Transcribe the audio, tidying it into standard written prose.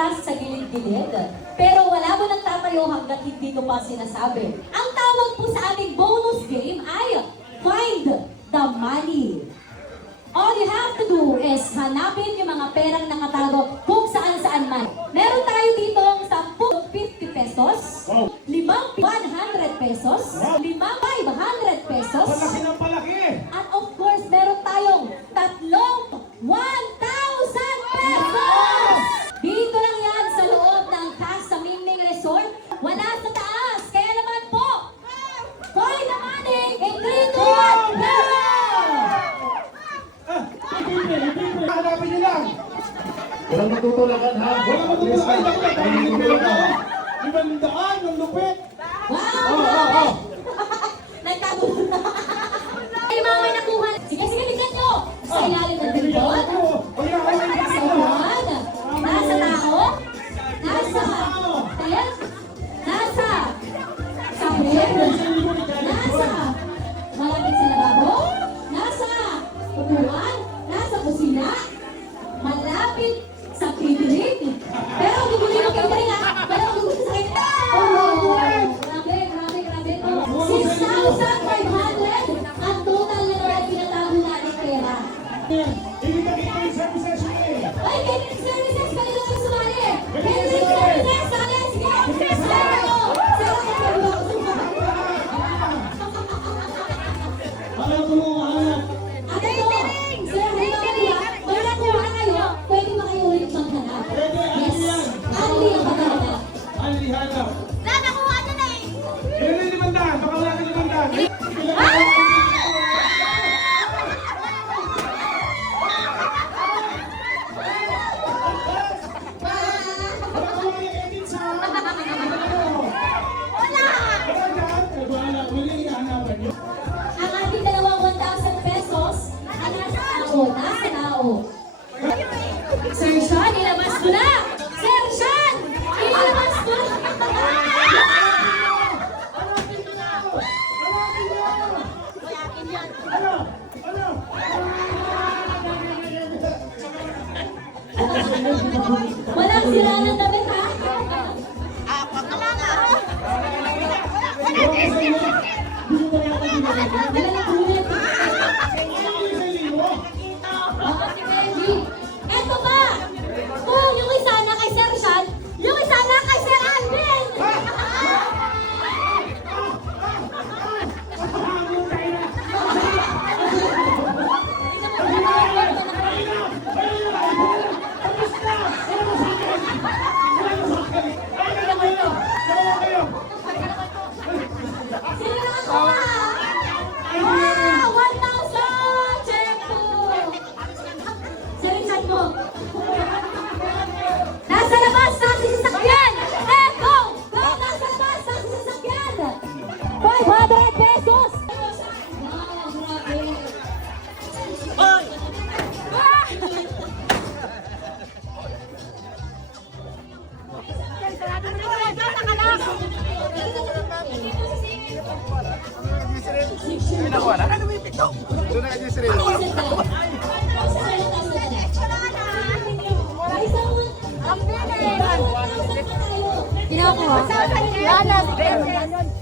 oras sa gilid-gilid. Pero wala mo nang tatayo hanggat hindi ko pa sinasabi. Ang tawag po sa ating bonus game ay Find the Money. All you have to do is hanapin yung mga perang nakatago kung saan-saan man. Meron tayo dito ang 10 50 pesos, 5 100 pesos, 5 500 pesos, Palaki ng palaki! at of course, meron tayong 3 1,000 pesos! Dito lang yan sa loob ng Casa Mingming Resort. Wala sa taas. Kaya naman po, find the money in 3, 2, 1, go! Hanapin niyo lang! Walang matutulakan ha? Wala mo dito ay dapat 500 yung lupit! Wow! Nagkagulo na. Ay, mga may nakuha. Sige, bigyan nyo. Sa ilalim ng bilbon. Sa uwan. Nasa tao. Nasa tent. Nasa sabit. Nasa malapit sa lababo. Nasa upuan. Nasa kusina. Malapit sa pipilit. Pero bibili mo kayo rin ha. Pero bibili sa kayo. Oh, grabe. Oh, 6,500 ang total na naman pinatago natin pera. Hindi ka yung services eh! Ay, catering services! Kanina kayo sumali! Catering services! Sali! Sige! Alam ko mo mahanap! At ito, sir, may nakuha kayo, pwede ba kayo ulit maghanap? Pwede, Yes. ano yan? Ali ang maghanap. Ali, hanap! Nakuha na na eh! Ilan yung 500? Baka wala ka 500! Ang ating dalawang 1,000 pesos ay nasa tao. Sir Sean, ilabas mo na! Sir Sean! Ilabas mo na! Walang sira ng damit, ha? Wala lang ulit. Si Benji. Eto ba? Kung yung isa na kay Sir Sean, yung isa na kay Sir Alvin! Sino nakakuha? Wow! 1,000! Check po! Sir Richard mo. Nasa labas sa sasakyan! Eto! Nasa labas sa sasakyan! 500 pesos! Wow, grabe! Doon na kayo siril. Pinakuha. Lana,